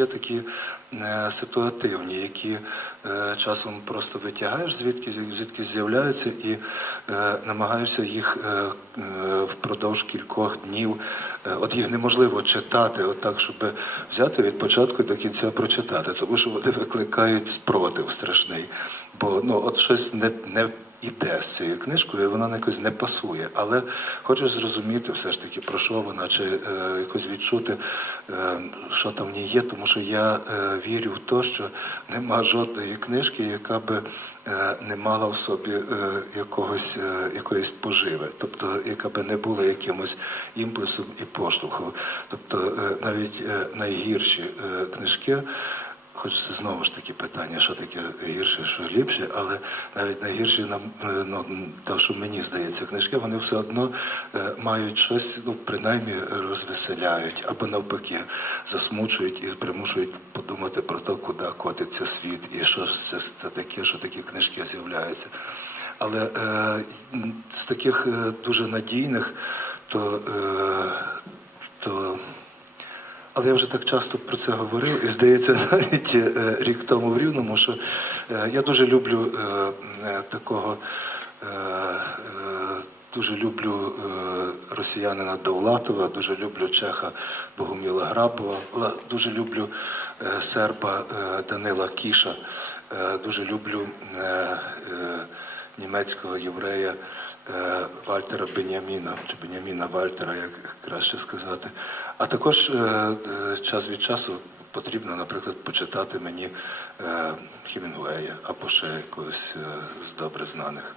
Є такі е, ситуативні, які е, часом просто витягаєш звідки, звідки з'являються, і е, намагаєшся їх впродовж кількох днів. От їх неможливо читати, от так, щоб взяти від початку до кінця прочитати, тому що вони викликають спротив страшний. Бо ну, от щось не, не іде з цією книжкою, вона якось не пасує. Але хочеш зрозуміти все ж таки, про що вона, чи е, якось відчути, е, що там в ній є, тому що я е, вірю в те, що нема жодної книжки, яка би е, не мала в собі е, якогось, е, якоїсь поживи, тобто яка би не була якимось імпульсом і поштовхом. Тобто навіть найгірші книжки. Хочеться знову ж таки питання, що таке гірше, що ліпше, але навіть найгірші нам ну, те, що мені здається, книжки, вони все одно е, мають щось, ну принаймні розвеселяють або навпаки засмучують і примушують подумати про те, куди котиться світ, і що ж це таке, що такі книжки з'являються. Але е, з таких е, дуже надійних, то, е, то але я вже так часто про це говорив, і здається, навіть е, рік тому в Рівному, що е, я дуже люблю е, такого, дуже люблю росіянина Довлатова, дуже люблю чеха Богоміла Грабова, дуже люблю серба Данила Кіша, дуже люблю німецького єврея. Е, Вальтера Беняміна, чи Беняміна Вальтера, як краще сказати. А також е, е, час від часу потрібно, наприклад, почитати мені Хімінгуея або ще якогось з добре знаних.